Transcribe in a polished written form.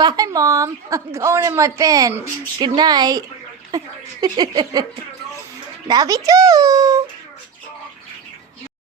Bye, Mom. I'm going in my pen. Good night. Love you too.